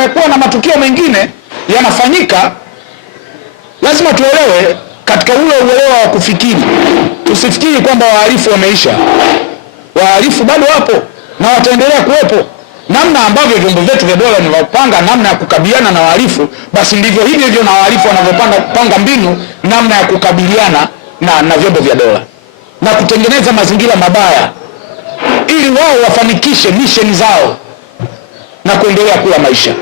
kumekuwa na matukio mengine yanafanyika, lazima tuelewe katika ule uelewa wa kufikiri. Tusifikiri kwamba wahalifu wameisha. Wahalifu bado wapo na wataendelea kuwepo. Namna ambavyo vyombo vyetu vya dola vinavyopanga namna ya kukabiliana na wahalifu, basi ndivyo hivyo hivyo na wahalifu wanavyopanga mbinu namna ya kukabiliana na vyombo vya dola na kutengeneza mazingira mabaya ili wao wafanikishe misheni zao na kuendelea kula maisha.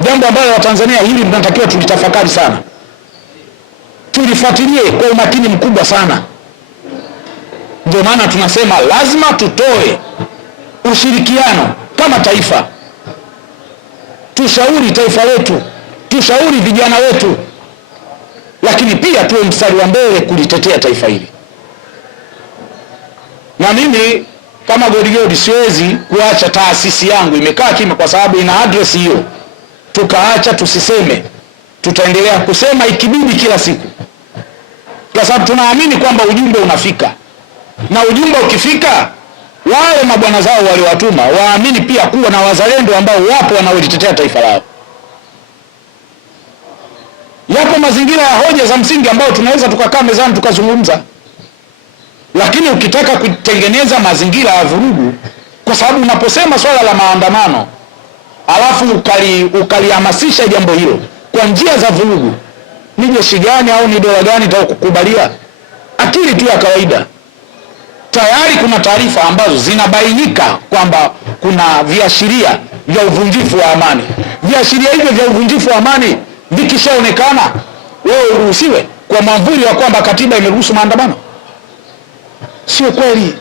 Jambo ambalo Watanzania hili tunatakiwa tulitafakari sana, tulifuatilie kwa umakini mkubwa sana. Ndio maana tunasema lazima tutoe ushirikiano kama taifa, tushauri taifa letu, tushauri vijana wetu, lakini pia tuwe mstari wa mbele kulitetea taifa hili. Na mimi kama Godigodi siwezi kuacha taasisi yangu imekaa kimya kwa sababu ina address hiyo. Tukaacha tusiseme, tutaendelea kusema ikibidi kila siku, kwa sababu tunaamini kwamba ujumbe unafika, na ujumbe ukifika, wale mabwana zao waliowatuma waamini pia kuwa na wazalendo ambao wapo wanaolitetea taifa lao. Yapo mazingira ya hoja za msingi ambao tunaweza tukakaa mezani tukazungumza, lakini ukitaka kutengeneza mazingira ya vurugu, kwa sababu unaposema swala la maandamano alafu ukalihamasisha jambo hilo kwa njia za vurugu, ni jeshi gani au ni dola gani itakukubalia? Akili tu ya kawaida. Tayari kuna taarifa ambazo zinabainika kwamba kuna viashiria vya uvunjifu wa amani. Viashiria hivyo vya uvunjifu wa amani vikishaonekana, wewe uruhusiwe kwa mwamvuli wa kwamba katiba imeruhusu maandamano? Sio kweli.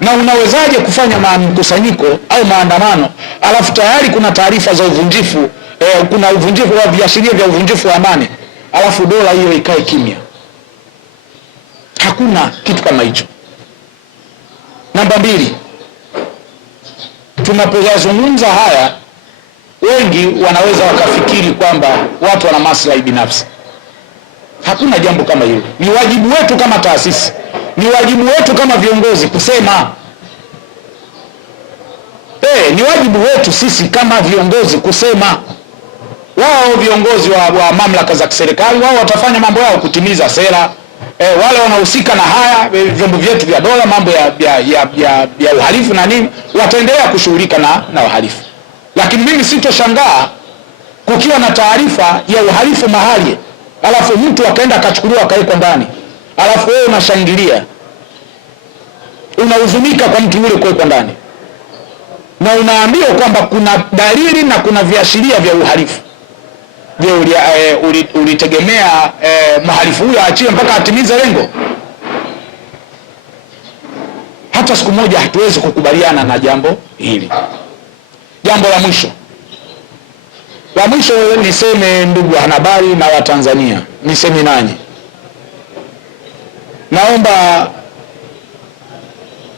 Na unawezaje kufanya mkusanyiko au maandamano alafu tayari kuna taarifa za uvunjifu, kuna uvunjifu wa viashiria vya uvunjifu wa amani, alafu dola hiyo ikae kimya? Hakuna kitu kama hicho. Namba 2, tunapozungumza haya, wengi wanaweza wakafikiri kwamba watu wana maslahi binafsi. Hakuna jambo kama hilo. Ni wajibu wetu kama taasisi, ni wajibu wetu kama viongozi kusema. Ni wajibu wetu sisi kama viongozi kusema. Wao viongozi wa mamlaka za kiserikali, wao watafanya mambo yao kutimiza sera. Wale wanahusika na haya vyombo vyetu vya dola, mambo ya uhalifu na nini, wataendelea kushughulika na uhalifu. Lakini mimi sitoshangaa kukiwa na taarifa ya uhalifu mahali, alafu mtu akaenda akachukuliwa akawekwa ndani, alafu wewe unashangilia, unahuzunika kwa mtu yule kuwekwa ndani, na unaambiwa kwamba kuna dalili na kuna viashiria vya uhalifu. Je, ulitegemea mhalifu huyo aachiwe mpaka atimize lengo? Hata siku moja hatuwezi kukubaliana na jambo hili. Jambo la mwisho niseme, ndugu wanahabari na Watanzania, niseme nanyi, naomba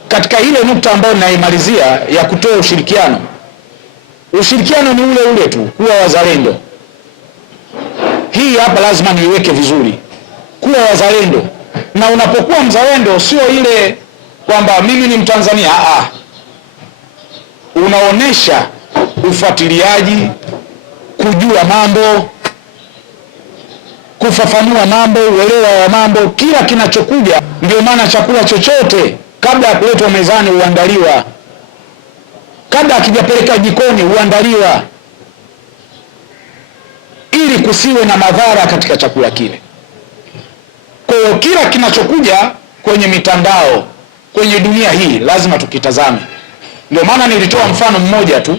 katika ile nukta ambayo ninaimalizia ya kutoa ushirikiano ni ule ule tu, kuwa wazalendo. Hii hapa lazima niiweke vizuri, kuwa wazalendo. Na unapokuwa mzalendo sio ile kwamba mimi ni Mtanzania, unaonesha ufuatiliaji, kujua mambo, kufafanua mambo, uelewa wa mambo, kila kinachokuja. Ndio maana chakula chochote kabla ya kuletwa mezani huandaliwa, kabla akijapeleka jikoni huandaliwa, ili kusiwe na madhara katika chakula kile. Kwa hiyo kila kinachokuja kwenye mitandao, kwenye dunia hii, lazima tukitazame. Ndio maana nilitoa mfano mmoja tu,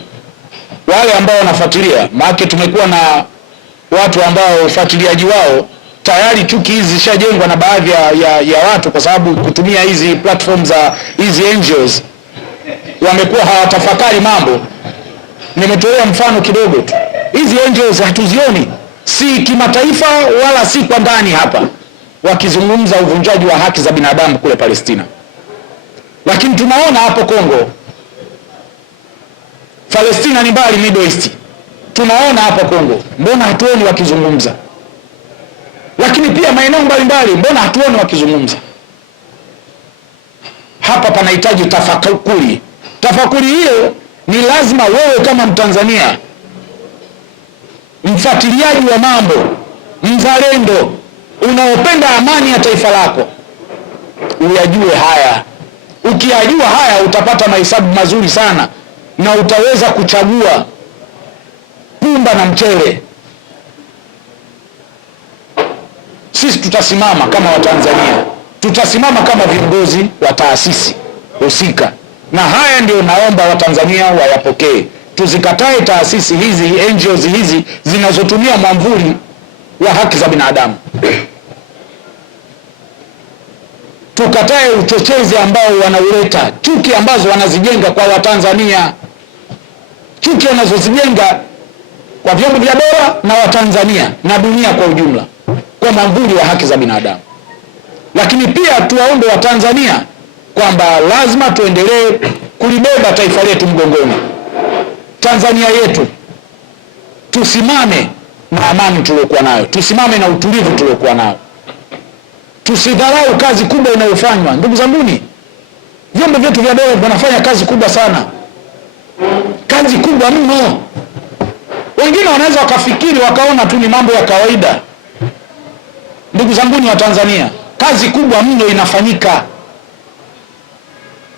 wale ambao wanafuatilia, maana tumekuwa na watu ambao ufuatiliaji wao tayari chuki hizi zishajengwa na baadhi ya watu, kwa sababu kutumia hizi platform za hizi NGOs wamekuwa hawatafakari mambo. Nimetolea mfano kidogo tu. Hizi NGOs hatuzioni, si kimataifa wala si kwa ndani hapa, wakizungumza uvunjaji wa haki za binadamu kule Palestina. Lakini tunaona hapo Kongo, Palestina ni mbali, Middle East, tunaona hapo Kongo, mbona hatuoni wakizungumza? Lakini pia maeneo mbalimbali, mbona hatuoni wakizungumza? Hapa panahitaji tafakuri. Tafakuri hiyo ni lazima wewe kama Mtanzania, mfuatiliaji wa mambo, mzalendo, unaopenda amani ya taifa lako, uyajue haya. Ukiyajua haya utapata mahesabu mazuri sana na utaweza kuchagua pumba na mchele. Sisi tutasimama kama Watanzania, tutasimama kama viongozi wa taasisi husika, na haya ndio naomba Watanzania wayapokee. Tuzikatae taasisi hizi, NGOs hizi zinazotumia mwamvuli wa haki za binadamu. Tukatae uchochezi ambao wanauleta, chuki ambazo wanazijenga kwa Watanzania, chuki wanazozijenga kwa vyombo vya dola na Watanzania na dunia kwa ujumla kwa mwamvuli wa haki za binadamu. Lakini pia tuwaombe Watanzania kwamba lazima tuendelee kulibeba taifa letu mgongoni, Tanzania yetu. Tusimame na amani tuliokuwa nayo, tusimame na utulivu tuliokuwa nao, tusidharau kazi kubwa inayofanywa. Ndugu zanguni, vyombo vyetu vya dola vinafanya kazi kubwa sana, kazi kubwa mno. Wengine wanaweza wakafikiri wakaona tu ni mambo ya kawaida. Ndugu zanguni wa Tanzania, kazi kubwa mno inafanyika,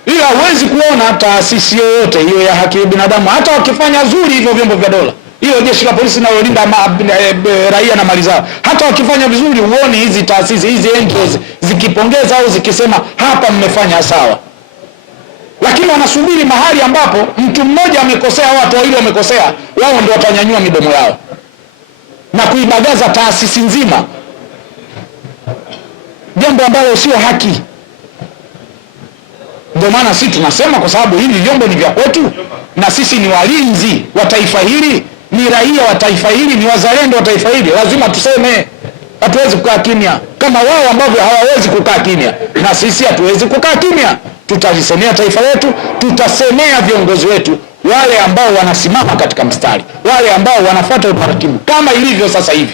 ila huwezi kuona taasisi yoyote hiyo ya haki ya binadamu, hata wakifanya zuri hivyo vyombo vya dola, hiyo jeshi la polisi linalolinda raia na mali zao, hata wakifanya vizuri huoni hizi taasisi hizi NGOs zikipongeza au zikisema hapa mmefanya sawa. Lakini wanasubiri mahali ambapo mtu mmoja amekosea, watu wawili wamekosea, wao ndio watanyanyua midomo yao na kuibagaza taasisi nzima, jambo ambalo sio haki. Ndio maana sisi tunasema, kwa sababu hivi vyombo ni vya kwetu na sisi ni walinzi wa taifa hili, ni raia wa taifa hili, ni wazalendo wa taifa hili, lazima tuseme. Hatuwezi kukaa kimya kama wao ambavyo hawawezi kukaa kimya, na sisi hatuwezi kukaa kimya. Tutalisemea taifa letu, tutasemea viongozi wetu, wale ambao wanasimama katika mstari, wale ambao wanafuata utaratibu kama ilivyo sasa hivi,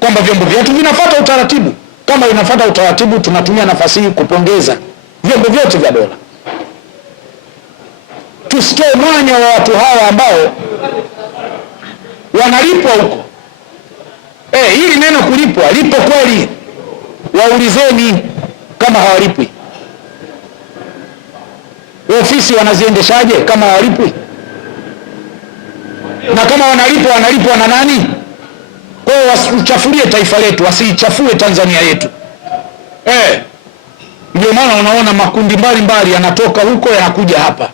kwamba vyombo vyetu vinafuata utaratibu. Kama vinafuata utaratibu, tunatumia nafasi hii kupongeza vyombo vyote vya dola. Tusitoe mwanya wa watu hawa ambao wanalipwa huko. Hili neno kulipwa, lipo kweli? Waulizeni kama hawalipwi. Ofisi wanaziendeshaje kama hawalipwi? Na kama wanalipwa, wanalipwa na nani? Kwa hiyo wasichafulie taifa letu, wasichafue Tanzania yetu. Ndio maana unaona makundi mbalimbali yanatoka huko yanakuja hapa.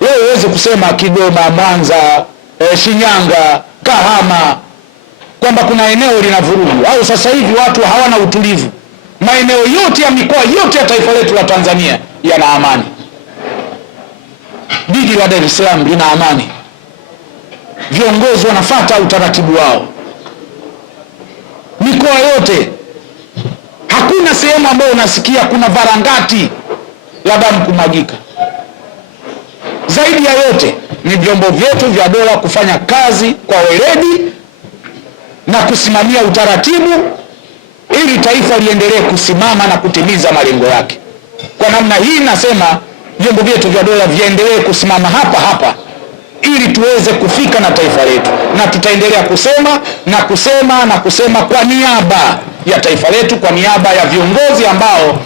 Wewe uweze kusema Kigoma, Mwanza, Shinyanga, Kahama kwamba kuna eneo lina vurugu, au sasa hivi watu hawana utulivu. Maeneo yote ya mikoa yote ya taifa letu la Tanzania yana amani. Jiji la Dar es Salaam lina amani, viongozi wanafuata utaratibu wao. Mikoa yote, hakuna sehemu ambayo unasikia kuna varangati la damu kumwagika. Zaidi ya yote ni vyombo vyetu vya dola kufanya kazi kwa weledi na kusimamia utaratibu ili taifa liendelee kusimama na kutimiza malengo yake. Kwa namna hii nasema vyombo vyetu vya dola viendelee kusimama hapa hapa ili tuweze kufika na taifa letu, na tutaendelea kusema na kusema na kusema kwa niaba ya taifa letu, kwa niaba ya viongozi ambao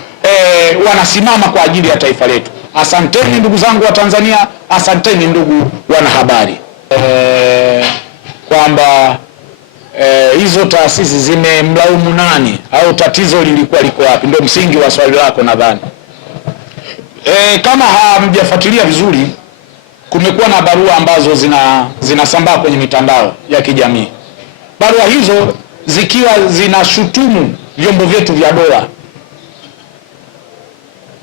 wanasimama kwa ajili ya taifa letu. Asanteni ndugu zangu wa Tanzania, asanteni ndugu wanahabari. Kwamba hizo taasisi zimemlaumu nani au tatizo lilikuwa liko wapi, ndio msingi wa swali lako nadhani. Kama hamjafuatilia vizuri, kumekuwa na barua ambazo zinasambaa kwenye mitandao ya kijamii. Barua hizo zikiwa zinashutumu vyombo vyetu vya dola,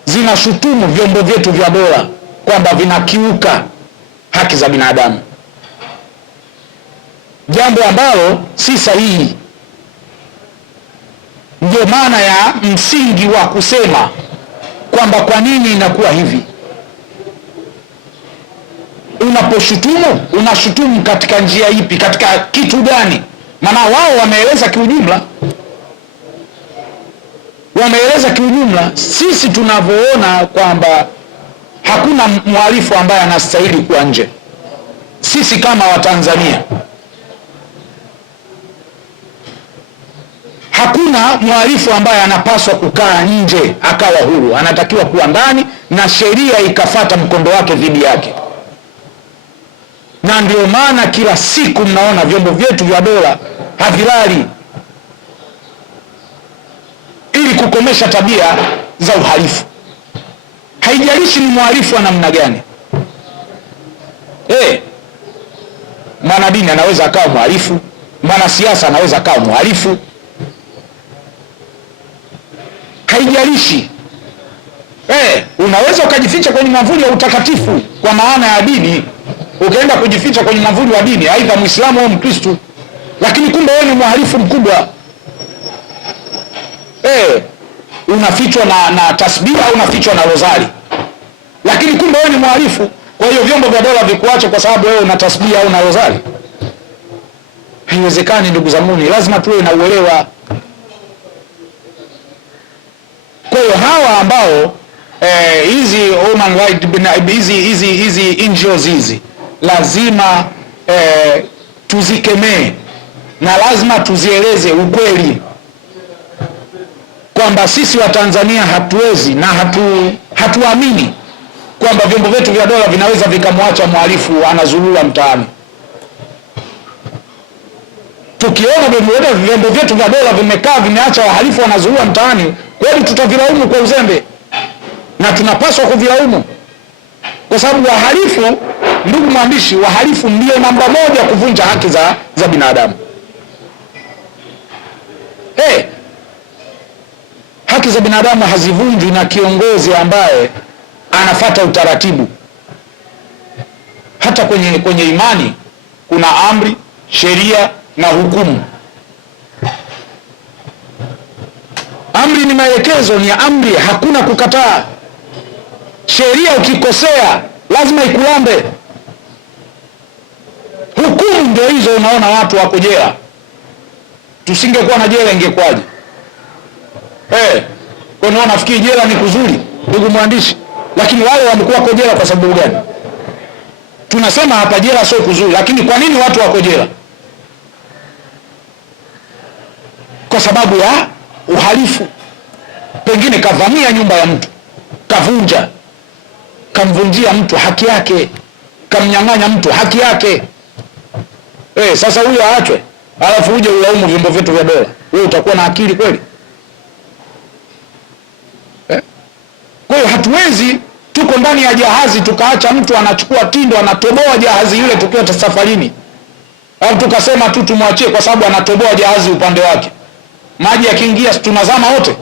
zinashutumu vyombo vyetu vya dola kwamba vinakiuka haki za binadamu, jambo ambalo si sahihi. Ndio maana ya msingi wa kusema kwamba kwa nini inakuwa hivi. Unaposhutumu, unashutumu katika njia ipi, katika kitu gani? Maana wao wameeleza kiujumla, wameeleza kiujumla. Sisi tunavyoona kwamba hakuna mhalifu ambaye anastahili kuwa nje. Sisi kama Watanzania, hakuna mhalifu ambaye anapaswa kukaa nje akawa huru. Anatakiwa kuwa ndani na sheria ikafata mkondo wake dhidi yake. Na ndio maana kila siku mnaona vyombo vyetu vya dola havilali ili kukomesha tabia za uhalifu. Haijalishi ni mhalifu wa namna gani. Mwanadini anaweza akawa mhalifu, mwanasiasa anaweza akawa mhalifu, haijalishi. Unaweza ukajificha kwenye mwavuli wa utakatifu kwa maana ya dini, ukaenda kujificha kwenye mwavuli wa dini, aidha Muislamu au Mkristo, lakini kumbe wewe ni mhalifu mkubwa. Unafichwa na tasbiha au unafichwa na rozari, lakini kumbe wewe ni mhalifu. Kwa hiyo vyombo vya dola vikuache kwa sababu wewe una tasbiha au na rozari? Haiwezekani ndugu zangu, lazima tuwe na uelewa. Kwa hiyo hawa ambao hizi human rights hizi NGOs hizi lazima tuzikemee na lazima tuzieleze ukweli kwamba sisi wa Tanzania hatuwezi na hatuamini kwamba vyombo vyetu vya dola vinaweza vikamwacha mhalifu anazurura mtaani. Tukiona vyombo vyetu vya dola vimekaa vimeacha wahalifu wanazurura mtaani, kweli tutavilaumu kwa uzembe, na tunapaswa kuvilaumu kwa sababu wahalifu, ndugu mwandishi, wahalifu ndio namba moja kuvunja haki za binadamu. Haki za binadamu hazivunjwi na kiongozi ambaye anafata utaratibu. Hata kwenye imani kuna amri, sheria na hukumu. Amri ni maelekezo, ni amri, hakuna kukataa. Sheria ukikosea lazima ikulambe. Hukumu ndio hizo, unaona watu wako jela. Tusingekuwa na jela ingekwaje? Kwa nini nafikiri jela ni kuzuri, ndugu mwandishi? Lakini wale wamekuwa wako jela kwa sababu gani? Tunasema hapa jela sio kuzuri, lakini kwa nini watu wako jela? Kwa sababu ya uhalifu. Pengine kavamia nyumba ya mtu, kavunja, kamvunjia mtu haki yake, kamnyang'anya mtu haki yake. Sasa huyo aachwe, alafu uje ulaumu vyombo vyetu vya dola? Wewe utakuwa na akili kweli? Kwa hiyo hatuwezi, tuko ndani ya jahazi tukaacha mtu anachukua tindo anatoboa jahazi yule tukiwa safarini, au tukasema tu tumwachie kwa sababu anatoboa jahazi upande wake, maji yakiingia tunazama wote.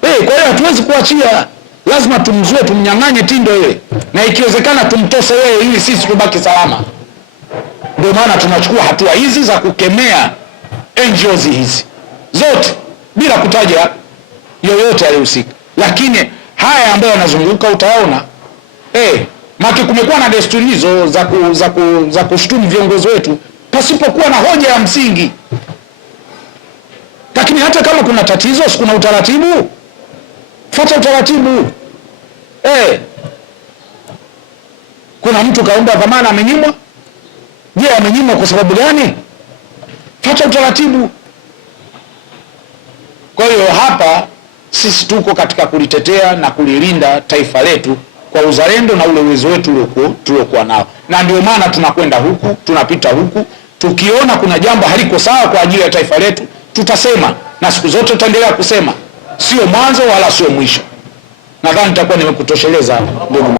Kwa hiyo hatuwezi kuachia, lazima tumzue, tumnyang'anye tindo ile, na ikiwezekana tumtose yeye ili sisi tubaki salama. Ndio maana tunachukua hatua hizi za kukemea NGOs hizi zote bila kutaja yoyote alihusika. Lakini haya ambayo yanazunguka utaona maki kumekuwa na desturi hizo za kushtumu viongozi wetu pasipokuwa na hoja ya msingi. Lakini hata kama kuna tatizo, kuna utaratibu, fuata utaratibu. Kuna mtu kaomba dhamana amenyimwa. Je, amenyimwa kwa sababu gani? Fuata utaratibu. Kwa hiyo hapa sisi tuko katika kulitetea na kulilinda taifa letu kwa uzalendo na ule uwezo wetu tuliokuwa nao, na ndio maana tunakwenda huku, tunapita huku. Tukiona kuna jambo haliko sawa kwa ajili ya taifa letu, tutasema, na siku zote tutaendelea kusema, sio mwanzo wala sio mwisho. Nadhani nitakuwa nimekutosheleza ndugu.